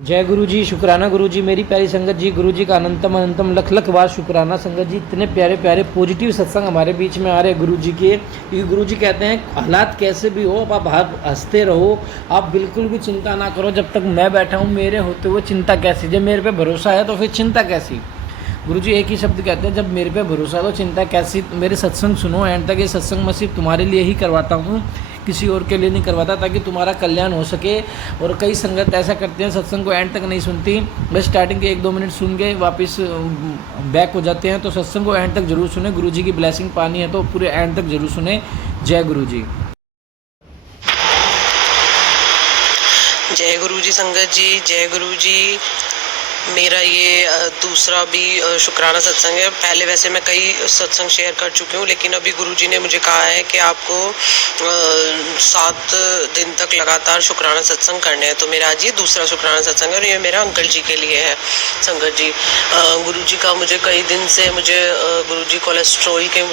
जय गुरु जी, शुक्राना गुरु जी, मेरी प्यारी संगत जी। गुरु जी का अनंतम अनंतम लख लख बार शुक्राना संगत जी। इतने प्यारे प्यारे पॉजिटिव सत्संग हमारे बीच में आ रहे हैं गुरु जी के, क्योंकि गुरु जी कहते हैं हालात कैसे भी हो आप हंसते रहो, आप बिल्कुल भी चिंता ना करो। जब तक मैं बैठा हूँ मेरे होते हुए चिंता कैसी, जब मेरे पे भरोसा है तो फिर चिंता कैसी। गुरु जी एक ही शब्द कहते हैं, जब मेरे पे भरोसा है तो चिंता कैसी। मेरे सत्संग सुनो एंड तक। ये सत्संग मैं सिर्फ तुम्हारे लिए ही करवाता हूँ, किसी और के लिए नहीं करवाता, ताकि तुम्हारा कल्याण हो सके। और कई संगत ऐसा करते हैं, सत्संग को एंड तक नहीं सुनती, बस स्टार्टिंग के 1-2 मिनट सुन के वापस बैक हो जाते हैं। तो सत्संग को एंड तक जरूर सुने, गुरु जी की ब्लेसिंग पानी है तो पूरे एंड तक जरूर सुने। जय गुरु जी। जय गुरु जी संगत जी, जय गुरु जी। मेरा ये दूसरा भी शुक्राना सत्संग है। पहले वैसे मैं कई सत्संग शेयर कर चुकी हूँ, लेकिन अभी गुरुजी ने मुझे कहा है कि आपको 7 दिन तक लगातार शुक्राना सत्संग करने हैं। तो मेरा आज ये दूसरा शुक्राना सत्संग है और ये मेरा अंकल जी के लिए है संगत जी। गुरुजी का मुझे कई दिन से गुरुजी कोलेस्ट्रॉल के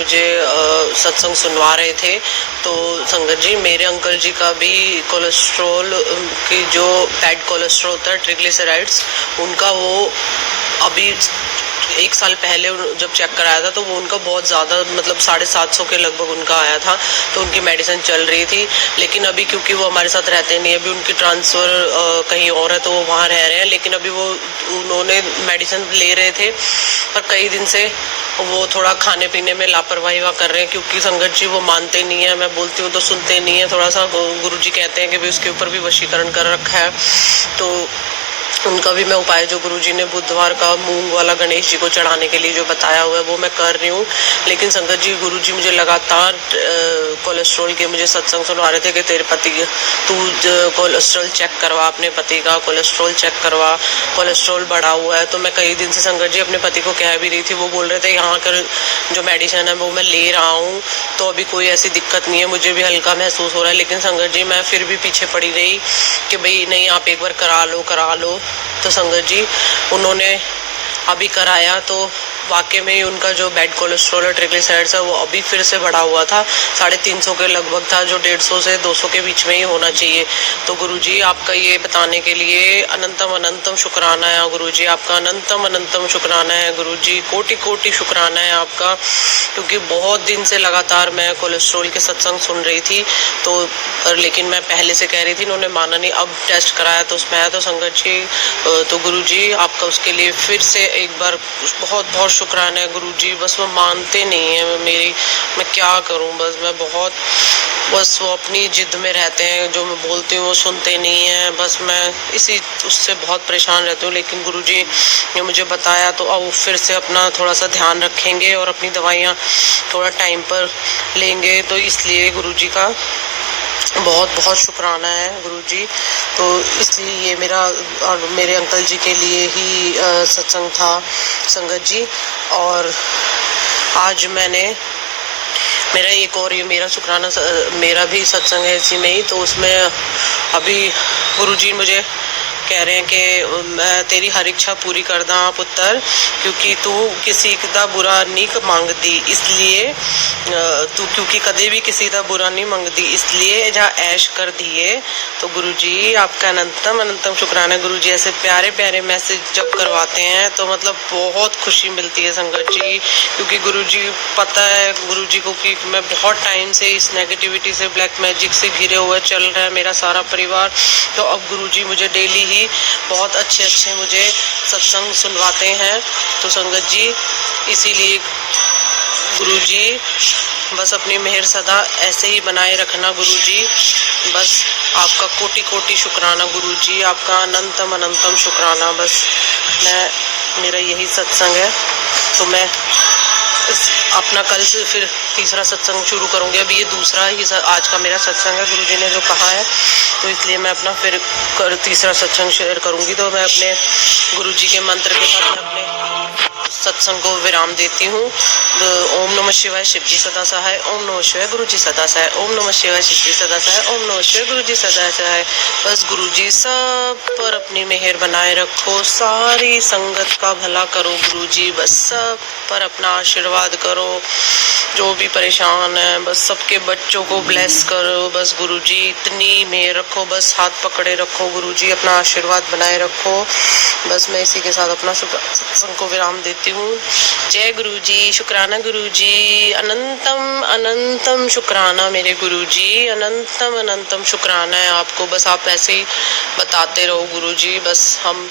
सत्संग सुनवा रहे थे। तो संगत जी मेरे अंकल जी का भी कोलेस्ट्रॉल की जो बैड कोलेस्ट्रॉल होता है, ट्रिग्लिसराइड्स, उनका वो अभी 1 साल पहले जब चेक कराया था तो वो उनका बहुत ज़्यादा, मतलब 750 के लगभग उनका आया था। तो उनकी मेडिसिन चल रही थी, लेकिन अभी क्योंकि वो हमारे साथ रहते नहीं, अभी उनकी ट्रांसफ़र कहीं और है तो वो वहाँ रह रहे हैं। लेकिन अभी उन्होंने मेडिसिन ले रहे थे, पर कई दिन से वो थोड़ा खाने पीने में लापरवाही कर रहे हैं, क्योंकि संगत जी वो मानते नहीं है। मैं बोलती हूँ तो सुनते नहीं है। थोड़ा सा गुरुजी कहते हैं कि भाई उसके ऊपर भी वशीकरण कर रखा है। तो उनका भी मैं उपाय जो गुरुजी ने बुधवार का मूंग वाला गणेश जी को चढ़ाने के लिए जो बताया हुआ है वो मैं कर रही हूँ। लेकिन संगत जी गुरुजी मुझे लगातार कोलेस्ट्रॉल के मुझे सत्संग सुनवा रहे थे कि तेरे पति तू कोलेस्ट्रॉल चेक करवा, अपने पति का कोलेस्ट्रॉल चेक करवा, कोलेस्ट्रॉल बढ़ा हुआ है। तो मैं कई दिन से संगत जी अपने पति को कह भी रही थी। वो बोल रहे थे यहाँ कर जो मेडिसिन है वो मैं ले रहा हूँ तो अभी कोई ऐसी दिक्कत नहीं है, मुझे भी हल्का महसूस हो रहा है। लेकिन संगत जी मैं फिर भी पीछे पड़ी रही कि भाई नहीं, आप एक बार करा लो। तो संगत जी उन्होंने अभी कराया तो वाकई में ही उनका जो बैड कोलेस्ट्रॉल और ट्रिग्लिसराइड्स है वो अभी फिर से बढ़ा हुआ था। 350 के लगभग था, जो 150 से 200 के बीच में ही होना चाहिए। तो गुरुजी आपका ये बताने के लिए अनंतम अनंतम शुक्राना है। गुरुजी आपका अनंतम अनंतम शुक्राना है। गुरुजी कोटि कोटि शुक्राना है आपका, क्योंकि बहुत दिन से लगातार मैं कोलेस्ट्रॉल के सत्संग सुन रही थी। तो लेकिन मैं पहले से कह रही थी, इन्होंने माना नहीं। अब टेस्ट कराया तो उसमें आया। तो संगत जी तो गुरुजी आपका उसके लिए फिर से एक बार बहुत बहुत शुक्राना है गुरुजी। बस वो मानते नहीं है मैं क्या करूं। बस वो अपनी जिद में रहते हैं, जो मैं बोलती हूँ वो सुनते नहीं हैं। बस मैं उससे बहुत परेशान रहती हूँ। लेकिन गुरुजी ने मुझे बताया तो अब फिर से अपना थोड़ा सा ध्यान रखेंगे और अपनी दवाइयाँ थोड़ा टाइम पर लेंगे। तो इसलिए गुरुजी का बहुत बहुत शुक्राना है गुरुजी। तो इसलिए ये मेरा और मेरे अंकल जी के लिए ही सत्संग था संगत जी। और आज मेरा एक और ये मेरा शुक्राना मेरा भी सत्संग है इसी में ही। तो उसमें अभी गुरुजी मुझे कह रहे हैं कि मैं तेरी हर इच्छा पूरी करदा पुत्र, क्योंकि तू किसी का बुरा नहीं मंगदी, इसलिए तू क्योंकि कदे भी किसी का बुरा नहीं मंगदी, इसलिए जा ऐश कर दिए। तो गुरुजी आपका अनंतम अनंतम शुक्राना। गुरुजी ऐसे प्यारे प्यारे मैसेज जब करवाते हैं तो मतलब बहुत खुशी मिलती है संगत जी, क्योंकि गुरुजी पता है गुरुजी को कि मैं बहुत टाइम से इस नेगेटिविटी से, ब्लैक मैजिक से घिरे हुए चल रहा है मेरा सारा परिवार। तो अब गुरुजी मुझे डेली ही बहुत अच्छे मुझे सत्संग सुनवाते हैं। तो संगत जी इसीलिए गुरुजी बस अपनी मेहर सदा ऐसे ही बनाए रखना गुरुजी। बस आपका कोटि कोटि शुक्राना गुरुजी, आपका अनंतम अनंतम शुक्राना। बस मेरा यही सत्संग है। तो मैं अपना कल से फिर तीसरा सत्संग शुरू करूंगी। अभी ये दूसरा ही आज का मेरा सत्संग है, गुरुजी ने जो कहा है। तो इसलिए मैं अपना फिर तीसरा सत्संग शेयर करूंगी। तो मैं अपने गुरुजी के मंत्र के साथ मैं अपने सत्संग को विराम देती हूँ। ओम नमः शिवाय, शिवजी सदा सहाय। ओम नमः शिवाय, गुरुजी सदा सहाय। ओम नमः शिवाय, शिवजी सदा सहाय। ओम नमः शिवाय, गुरुजी सदा सहाय। बस गुरुजी सब पर अपनी मेहर बनाए रखो, सारी संगत का भला करो गुरुजी, बस सब पर अपना आशीर्वाद करो। जो भी परेशान है, बस सबके बच्चों को ब्लेस करो बस गुरुजी, इतनी मेहर रखो, बस हाथ पकड़े रखो गुरुजी, अपना आशीर्वाद बनाए रखो। बस मैं इसी के साथ अपना सत्संग को विराम देती हूँ। जय गुरुजी, शुक्राना गुरुजी, अनंतम अनंतम शुक्राना मेरे गुरुजी, अनंतम अनंतम शुक्राना है आपको। बस आप ऐसे ही बताते रहो गुरुजी, बस हम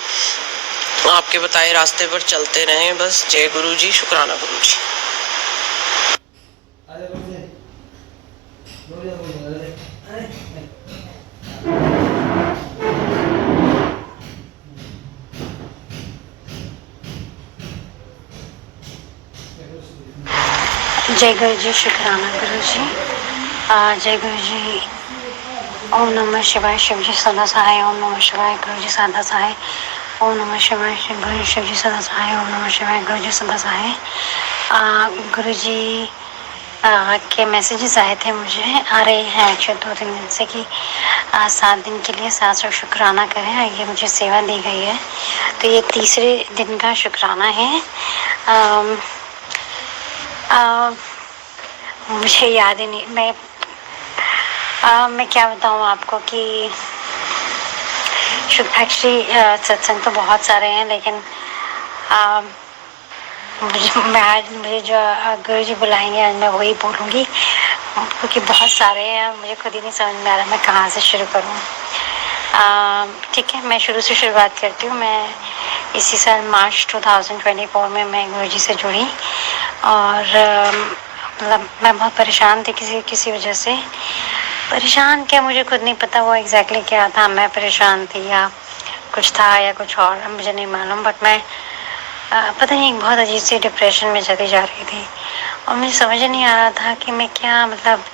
आपके बताए रास्ते पर चलते रहें बस। जय गुरुजी, शुक्राना गुरुजी। जय गुरु जी, शुक्राना गुरु जी। जय गुरु जी। ओम नमः शिवाय, शिव जी सदा सहाय। ओम नमः शिवाय, गुरु जी सदा सहाय। ओम नमः शिवाय, गुरु जी शिव जी सदा सहाय। ओम नमः शिवाय, गुरु जी सदा सहाय। गुरु जी के मैसेजेस आए थे, मुझे आ रहे हैं एक्चुअली 2-3 दिन से कि 7 दिन के लिए 700 शुक्राना करें। ये मुझे सेवा दी गई है, तो ये तीसरे दिन का शुक्राना है। मुझे याद ही नहीं, मैं क्या बताऊँ आपको कि एक्चुअली सत्संग तो बहुत सारे हैं, लेकिन मुझे जो गुरु जी बुलाएंगे आज मैं वही बोलूँगी, क्योंकि बहुत सारे हैं, मुझे खुद ही नहीं समझ में आ रहा मैं कहाँ से शुरू करूँ। ठीक है, मैं शुरू से शुरुआत करती हूँ। मैं इसी साल मार्च 2024 में मैं गुरु जी से जुड़ी, और मतलब मैं बहुत परेशान थी किसी वजह से। परेशान क्या, मुझे खुद नहीं पता वो एग्जैक्टली क्या था। मैं परेशान थी या कुछ था या कुछ और, मुझे नहीं मालूम। बट मैं पता नहीं, एक बहुत अजीब सी डिप्रेशन में चली जा रही थी, और मुझे समझ नहीं आ रहा था कि मैं क्या, मतलब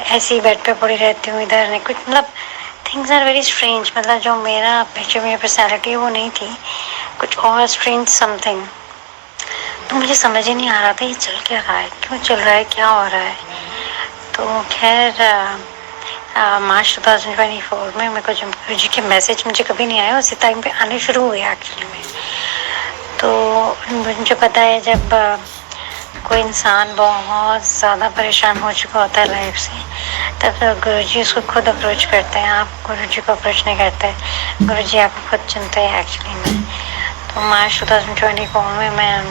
ऐसे ही बेड पे पड़ी रहती हूँ, इधर नहीं कुछ, मतलब थिंग्स आर वेरी स्ट्रेंज। मतलब जो मेरी पर्सनैलिटी है वो नहीं थी, कुछ और स्ट्रेंज समथिंग। तो मुझे समझ ही नहीं आ रहा था ये चल क्या रहा है, क्यों चल रहा है, क्या हो रहा है। तो खैर मार्च 2024 में मेरे को जो गुरु जी के मैसेज मुझे कभी नहीं आया, उसी टाइम पे आने शुरू हुए एक्चुअली में। तो मुझे पता है जब कोई इंसान बहुत ज़्यादा परेशान हो चुका होता है लाइफ से, तब गुरु जी उसको खुद अप्रोच करते हैं। आप गुरु जी को अप्रोच नहीं करते, गुरु जी आपको खुद चुनते हैं एक्चुअली में। तो मार्च 2024 में मैं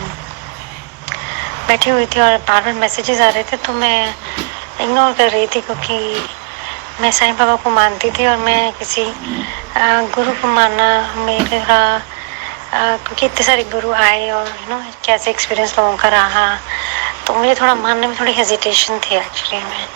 बैठी हुई थी और बार बार मैसेजेस आ रहे थे, तो मैं इग्नोर कर रही थी, क्योंकि मैं साईं बाबा को मानती थी, और मैं किसी गुरु को मानना मेरा क्योंकि इतने सारे गुरु आए और कैसे एक्सपीरियंस लोगों का रहा, तो मुझे थोड़ा मानने में थोड़ी हेजिटेशन थी एक्चुअली में।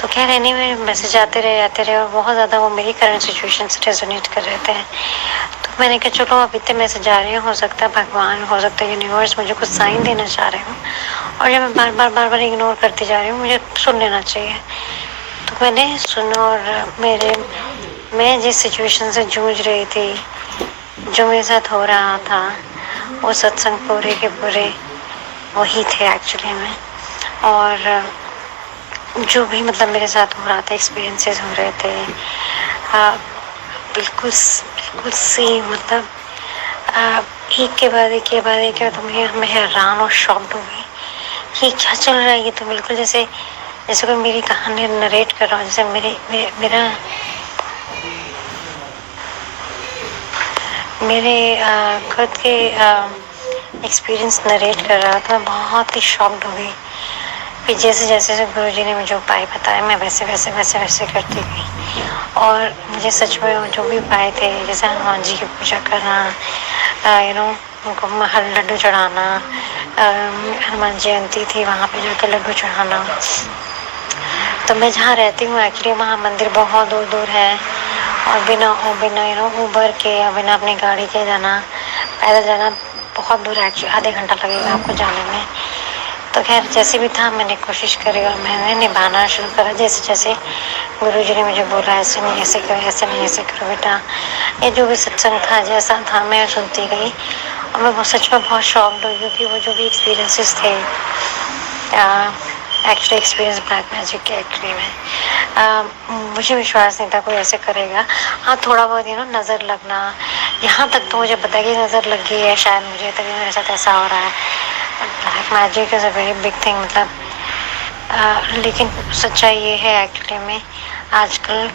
तो खैर एनीवे मैसेज आते रहे और बहुत ज़्यादा वो मेरी करंट सिचुएशन से रेजोनेट कर रहे थे। तो मैंने कहा चलो अब इतने मैसेज आ रहे हैं, हो सकता है भगवान, हो सकता है यूनिवर्स मुझे कुछ साइन देना चाह रहे हो, और जब मैं बार बार इग्नोर करती जा रही हूँ, मुझे सुन लेना चाहिए। तो मैंने सुना, और मैं जिस सिचुएशन से जूझ रही थी, जो मेरे साथ हो रहा था, वो सत्संग पूरे के पूरे वही थे एक्चुअली में। और जो भी मतलब मेरे साथ हो रहा था, एक्सपीरियंसेस हो रहे थे, बिल्कुल सेम, मतलब एक के बाद एक तो मैं हैरान और शॉक्ड हो गई, ये क्या चल रहा है। ये तो बिल्कुल जैसे कोई मेरी कहानी नरेट कर रहा हूँ, जैसे मेरे खुद के एक्सपीरियंस नरेट कर रहा था। मैं बहुत ही शॉक्ड हो गई। फिर जैसे गुरु जी ने मुझे उपाय बताया, मैं वैसे करती गई, और मुझे सच में जो भी उपाय थे, जैसे हनुमान जी की पूजा करना, उनको लड्डू चढ़ाना, हनुमान जयंती थी वहाँ पे जाकर लड्डू चढ़ाना। तो मैं जहाँ रहती हूँ एक्चुअली वहाँ मंदिर बहुत दूर है, और बिना उबर के या बिना अपनी गाड़ी के जाना, पैदल जाना बहुत दूर है एक्चुअली, आधे घंटा लगेगा आपको जाने में। तो खैर जैसे भी था मैंने कोशिश करी, और मैंने निभाना शुरू करा जैसे गुरु जी ने मुझे बोला, ऐसे नहीं ऐसे करो, ऐसे नहीं ऐसे करो बेटा। ये जो भी सत्संग था जैसा था मैं सुनती गई, और मैं सच में बहुत शॉक्ड हुई, क्योंकि वो जो भी एक्सपीरियंसेस थे, एक्चुअली एक्सपीरियंस ब्लैक मैजिक के एक्चुअली में मुझे विश्वास नहीं था कोई ऐसे करेगा। हाँ, थोड़ा बहुत नज़र लगना, यहाँ तक तो मुझे पता है कि नज़र लग गई है शायद मुझे, तभी मेरे साथ ऐसा हो रहा है। Black magic is a very big thing. मतलब लेकिन सच्चाई ये है एक्चुअली में आजकल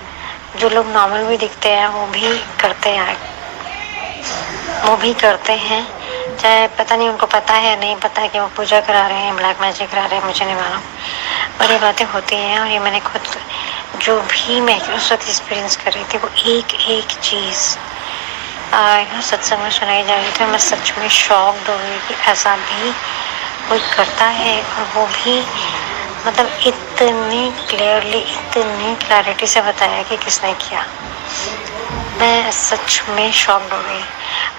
जो लोग नॉर्मल भी दिखते हैं वो भी करते हैं, चाहे पता नहीं उनको पता है या नहीं पता कि वो पूजा करा रहे हैं, ब्लैक मैजिक करा रहे हैं, मुझे नहीं मालूम, पर ये बातें होती हैं। और ये मैंने खुद जो भी मैं उस वक्त एक्सपीरियंस कर रही थी वो एक चीज़ सत्संग में सुनाई जा रही थी। मैं सच में शॉक्ड हो गई कि ऐसा भी कोई करता है, और वो भी मतलब इतनी क्लैरिटी से बताया कि किसने किया। मैं सच में शॉक्ड हो गई।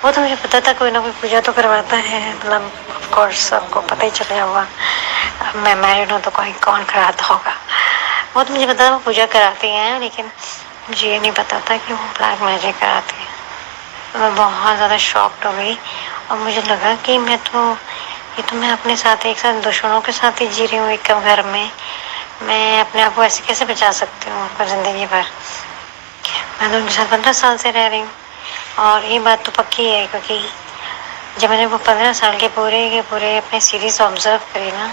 वो तो मुझे पता था कोई ना कोई पूजा तो करवाता है, मतलब ऑफ कोर्स सबको पता ही चला होगा, मैं मैरिड हूँ तो कोई कौन कराता होगा, वो तो मुझे पता था वो पूजा कराती हैं, लेकिन मुझे ये नहीं पता था कि वो ब्लैक मैजिक कराती है। मैं बहुत ज़्यादा शॉक्ड हो गई और मुझे लगा कि मैं अपने साथ एक साथ दुश्मनों के साथ ही जी रही हूँ एक घर में। मैं अपने आप को ऐसे कैसे बचा सकती हूँ पर ज़िंदगी भर। मैं तो उनके साथ 15 साल से रह रही हूँ और ये बात तो पक्की है, क्योंकि जब मैंने वो 15 साल के पूरे अपने सीरीज ऑब्जर्व करी ना,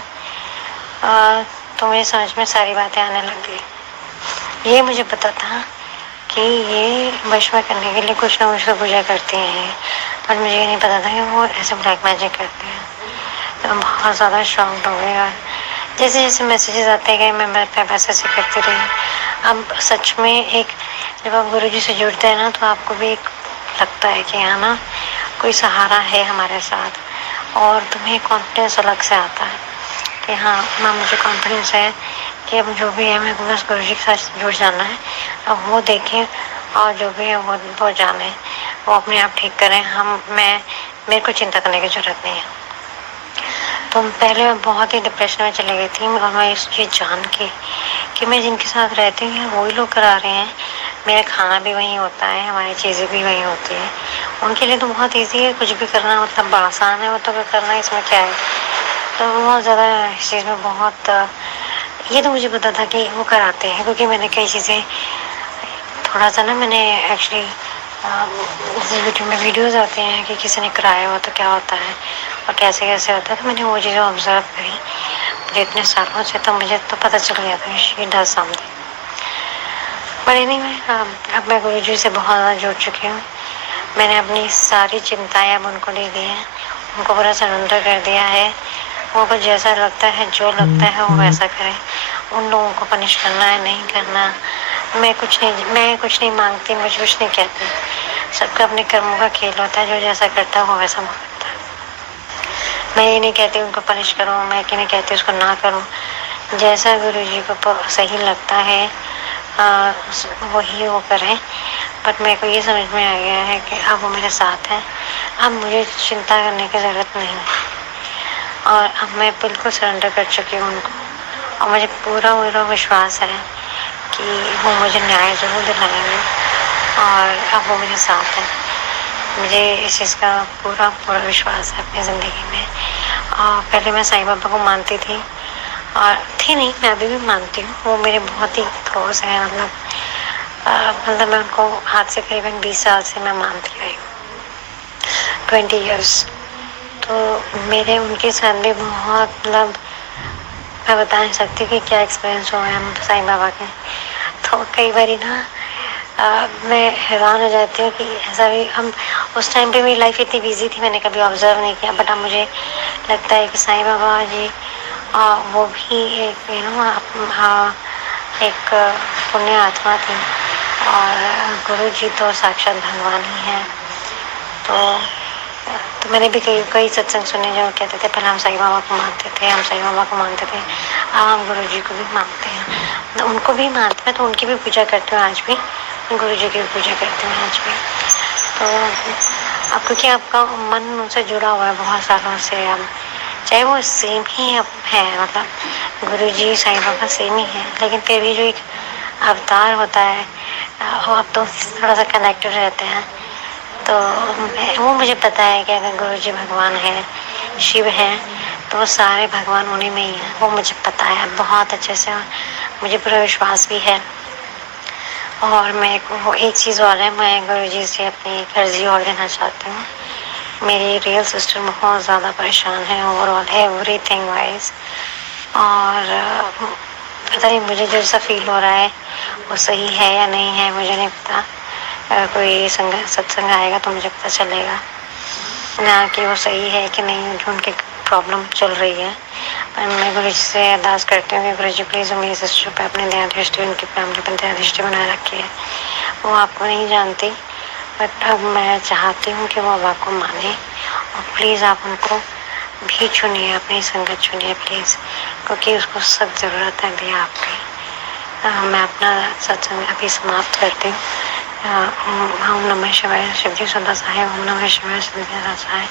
तो मुझे समझ में सारी बातें आने लग गई। ये मुझे पता था कि ये वश में करने के लिए कुछ ना कुछ तो पूजा करती हैं, पर मुझे ये नहीं पता था कि वो ऐसे ब्लैक मैजिक करते हैं। तो मैं बहुत ज़्यादा शॉक्ड हो गई और जैसे जैसे मैसेजेस आते गए मैं वैसे ऐसे करती रही। अब सच में एक जब आप गुरु जी से जुड़ते हैं ना, तो आपको भी एक लगता है कि हाँ ना, कोई सहारा है हमारे साथ, और तुम्हें कॉन्फिडेंस अलग से आता है कि हाँ ना, मुझे कॉन्फिडेंस है कि अब जो भी है मेरे को बस गुरु जी के साथ जुड़ जाना है। अब वो देखें और जो भी है वो जाने, वो अपने आप ठीक करें, मेरे को चिंता करने की ज़रूरत नहीं है। तो पहले मैं बहुत ही डिप्रेशन में चली गई थी, और मैं ये जान के कि मैं जिनके साथ रहती हूँ वही लोग करा रहे हैं, मेरा खाना भी वहीं होता है, हमारी चीज़ें भी वहीं होती हैं, उनके लिए तो बहुत ईजी है, कुछ भी करना मतलब आसान है, वो तो करना इसमें क्या है। तो बहुत ज़्यादा इस चीज़ में बहुत ये तो मुझे पता था कि वो कराते हैं, क्योंकि मैंने कई चीज़ें थोड़ा सा ना मैंने एक्चुअली यूट्यूब में वीडियोज़ आते हैं कि किसी ने कराया हो तो क्या होता है और कैसे कैसे होता है, तो मैंने वो चीज़ें ऑब्जर्व करी मुझे इतने सालों से, तो मुझे तो पता चल गया था शी डज समथिंग। पर एनीवे, अब मैं गुरु जी से बहुत ज़्यादा जुड़ चुकी हूँ। मैंने अपनी सारी चिंताएं अब उनको दे दी हैं, उनको पूरा सरेंडर कर दिया है। उनको जैसा लगता है, जो लगता है वो वैसा करें। उन लोगों को पनिश करना है नहीं करना, मैं कुछ नहीं मांगती, मुझे कुछ नहीं कहती। सबका अपने कर्मों का खेल होता है, जो जैसा करता है वो वैसा भुगतता है। मैं ये नहीं कहती उनको पनिश करूँ, मैं ये नहीं कहती उसको ना करूँ। जैसा गुरु जी को सही लगता है वही वो करें। बट मेरे को ये समझ में आ गया है कि अब वो मेरे साथ हैं, अब मुझे चिंता करने की ज़रूरत नहीं है, और अब मैं बिल्कुल सरेंडर कर चुकी हूँ उनको, और मुझे पूरा विश्वास है कि वो मुझे न्याय ज़रूर दिलाएंगे, और अब वो मेरे साथ हैं। मुझे इस चीज़ का पूरा विश्वास है अपनी ज़िंदगी में। और पहले मैं साईं बाबा को मानती थी, और नहीं, मैं अभी भी मानती हूँ, वो मेरे बहुत ही क्लोज हैं, मतलब मैं उनको आज से करीबन 20 साल से मैं मानती रही हूँ, 20 years। तो मेरे उनके साथ भी बहुत मतलब मैं बता नहीं सकती कि क्या एक्सपीरियंस हुआ है हम साईं बाबा के। तो कई बारी ना मैं हैरान हो जाती हूँ कि ऐसा भी हम उस टाइम पे मेरी लाइफ इतनी बिजी थी, मैंने कभी ऑब्जर्व नहीं किया, बट अब मुझे लगता है कि साईं बाबा जी वो भी एक एक पुण्य आत्मा थी, और गुरु जी तो साक्षात भगवान ही हैं। तो मैंने भी कई सत्संग सुने जो कहते थे पहले हम साईं बाबा को मानते थे, अब हम गुरु जी को भी मानते हैं, तो उनको भी मानते हैं, तो उनकी भी पूजा करते हैं आज भी, गुरु जी की भी पूजा करते हैं आज भी। तो अब क्योंकि आपका मन उनसे जुड़ा हुआ है बहुत सालों से, अब चाहे वो सेम ही है, मतलब गुरु जी साईं बाबा सेम ही है, लेकिन फिर भी जो एक अवतार होता है वो अब तो थोड़ा सा कनेक्टेड रहते हैं। तो वो मुझे पता है कि अगर गुरु जी भगवान है, शिव है, तो वो सारे भगवान उन्हीं में ही हैं, वो मुझे पता है बहुत अच्छे से, मुझे पूरा विश्वास भी है। और मैं वो एक चीज़ और है, मैं गुरु जी से अपनी एक अर्जी और देना चाहती हूँ। मेरी रियल सिस्टर बहुत ज़्यादा परेशान है ओवरऑल एवरीथिंग वाइज, और पता नहीं मुझे जैसा फील हो रहा है वो सही है या नहीं है, मुझे नहीं पता। अगर कोई सत्संग आएगा तो मुझे पता चलेगा ना कि वो सही है कि नहीं, जो उनकी प्रॉब्लम चल रही है। पर मैं गुरु जी से अरदास करती हूँ कि गुरु जी प्लीज़ मेरी सिस्टर पे अपने दया दृष्टि, उनकी फैमिली पर दया दृष्टि बनाए रखिए। वो आपको नहीं जानती, बट अब मैं चाहती हूँ कि वो अब आपको माने, और प्लीज़ आप उनको भी चुनिए, अपनी संगत चुनिए प्लीज़, क्योंकि उसको सख्त ज़रूरत है अभी आपकी। मैं अपना सत्संग अभी समाप्त करती हूँ। ओम नमः शिवाय, शिव जी सदा सहाय। ओम नमः शिवाय, शिव जी सदा सहाय।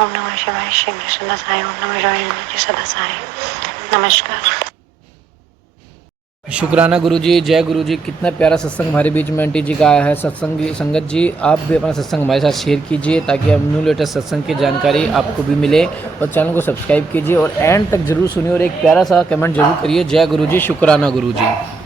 ओम नमः शिवाय, शिव जी सदा सहाय। ओम नमः शिवाय, गुरु जी सदा सहाय। नमस्कार। शुक्राना गुरुजी, जय गुरुजी। कितना प्यारा सत्संग हमारे बीच में आंटी जी का आया है। सत्संग संगत जी, आप भी अपना सत्संग हमारे साथ शेयर कीजिए ताकि अब न्यू लेटेस्ट सत्संग की जानकारी आपको भी मिले, और चैनल को सब्सक्राइब कीजिए और एंड तक जरूर सुनिए और एक प्यारा सा कमेंट जरूर करिए। जय गुरुजी, शुक्राना गुरुजी।